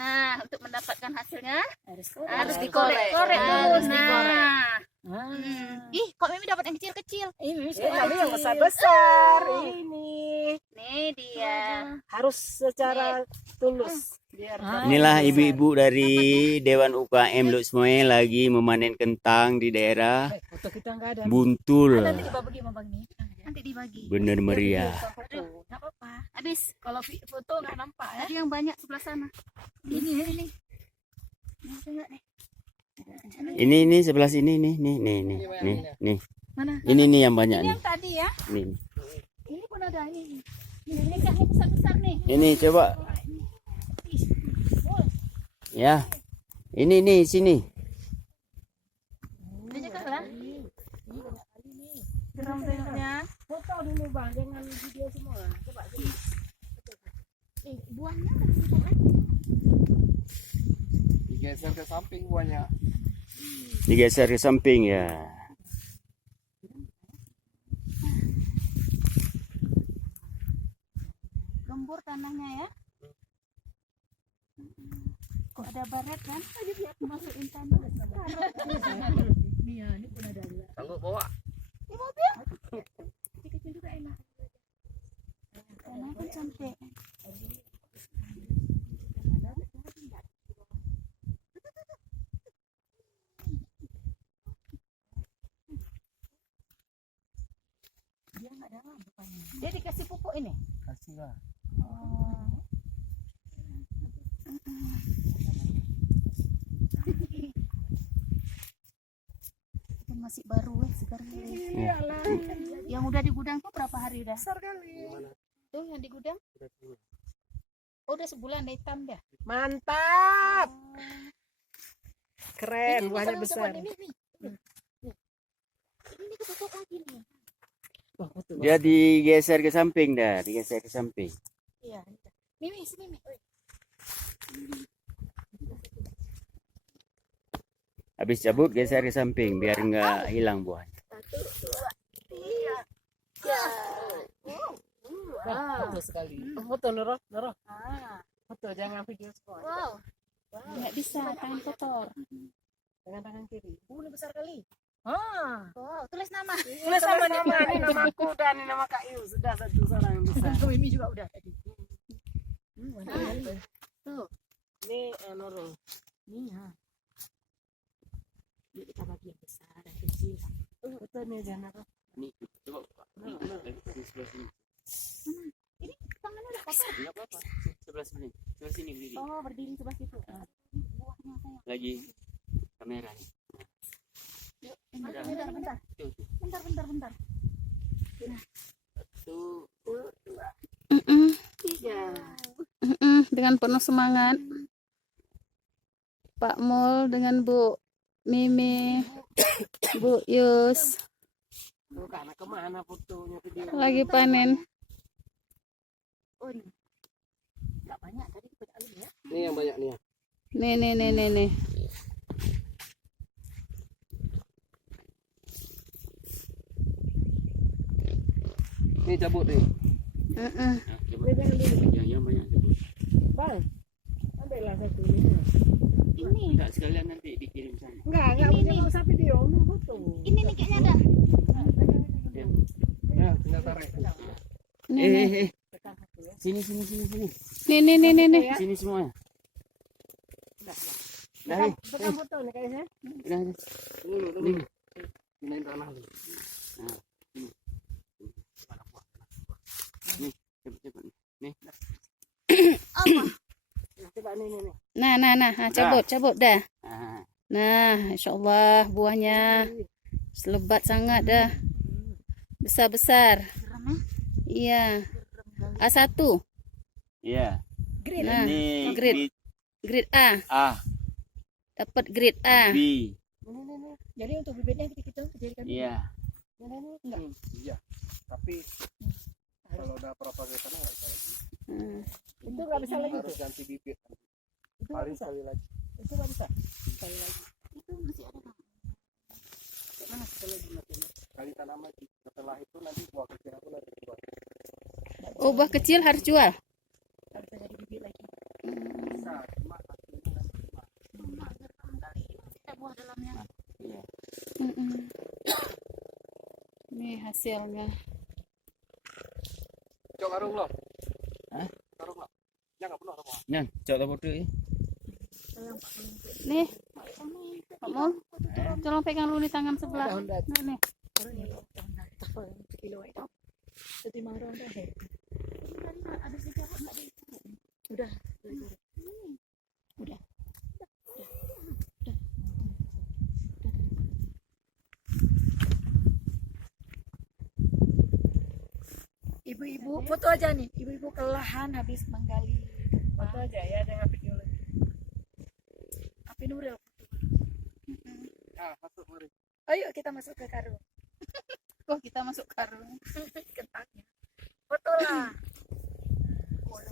Nah, untuk mendapatkan hasilnya Harus dikorek. Harus Nah. dikorek. Ih, kok Mimi dapat yang kecil-kecil? Ini Kami yang besar-besar ini Nih dia. harus secara tulus. Biar Inilah ibu-ibu dari Dewan UKM Luk Semoy lagi memanen kentang di daerah foto kita nggak ada. Buntul. Nanti dibagi sama Bang nih. Nanti dibagi. Bener meriah. Aduh, nggak apa-apa. Habis. Kalau foto nggak nampak ya. Tadi yang banyak sebelah sana. Ini. Nih, tengok nih. Ini sebelah sini nih. Mana? Ini nih yang banyak Ini nih. yang tadi ya. Ini. Ini pun ada ini. Ini kan besar-besar nih. Ini coba. Ya. Ini nih sini. Ini juga lah. Geram tengoknya. Foto dulu Bang, jangan video semua. Coba sini. Buahnya udah dikorek. Digeser ke samping buahnya. Digeser ke samping ya. Gembur tanahnya ya. Kok ada baret kan? Tadi dia masukin tanah. Ini pun ada. Sanggup bawa. Di mobil. Kecil juga enak. Tanah kan cantik. Dia dikasih pupuk ini. Kasih lah. Itu masih baru segar. Iyalah. Yang udah di gudang tuh berapa hari udah? Besar kali. Tuh yang di gudang? Oh, udah sebulan udah hitam dah. Mantap. Keren, buahnya besar. Ini ketutup lagi nih. Wah, foto. Dia digeser ke samping dah, digeser ke samping. Iya. Mimi sini Mimi. Habis cabut geser ke samping biar nggak hilang buahnya. Foto sekali. Foto Noro. Foto jangan video semua. Wow. Nggak bisa, tangan kotor. Tangan kiri. Ini besar kali. Wow, tulis nama. Tulis sama nama, ini nama aku dan ini nama Kak Iu. Sudah satu orang yang besar. Ini juga udah tadi. Tuh. Ini Noro. Ini ya. Jadi kita bagi yang besar dan kecil. Foto nih jangan apa. Nih, coba di sebelah sini. Ini tangannya udah kotor. Enggak apa-apa. Sebelah sini. Sebelah sini berdiri. Oh, berdiri sebelah situ. Buahnya sayang. Lagi kamera nih. Yuk, bentar. Tuh, tuh. Bentar. Tuh. Tiga. Dengan penuh semangat. Pak Mul dengan Bu Mimi, Bu Yus Tuh karena kemana fotonya video. lagi panen. Oh, ini. Enggak banyak tadi kita alun ya. Ini yang banyak nih ya. Nih. Ini cabut nih. Nah, coba. Pegang dulu. Yang banyak cabut. Bang, ambillah satu ini. Ini. Enggak sekalian nanti dikirim sana. Enggak Ini, punya besar video, mau foto. Ini nih kayaknya ada. Ya, tinggal tarik. Sini. Nih. Sini semua. Pegang foto nih kayaknya. Ini. Pinain tanah dulu. Nah, ini. Nih, cepat. Nih. Coba nih. Nah, cabut dah. Nah, Nah, insyaallah buahnya selebat sangat dah. Besar. Iya. A1. iya. Nah, Ini grade A. A, Dapat grade A. B. Jadi untuk bibitnya kita jadikan. Iya. Enggak. Iya. Tapi kalau udah propagasi sana nggak bisa lagi. Itu nggak bisa lagi Harus tuh. ganti bibit. Itu nggak Paling bisa. sekali lagi. Itu nggak bisa. Sekali lagi. Itu masih ada. Mana sekali lagi matinya? Kali tanam lagi. Setelah itu nanti buah kecil aku lagi buat. Oh, buah kecil harus jual. Harus jadi bibit lagi. Bisa, cuma hasilnya. Cok karung lo. Hah? Karung lo. Ya nggak penuh apa? Nyan, coba foto ya. Nih, kamu tolong pegang dulu di tangan sebelah. Udah. Nah, nih. Kilo itu. Jadi marah dah. Ada juga enggak di Udah. Ibu-ibu foto aja nih. Ibu-ibu kelelahan habis menggali. Foto aja ya, jangan video lagi. Api Nuril. Ah, masuk mari. Ayo kita masuk ke karung. Kok kita masuk karung. Kentangnya. Foto lah.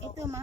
Itu mah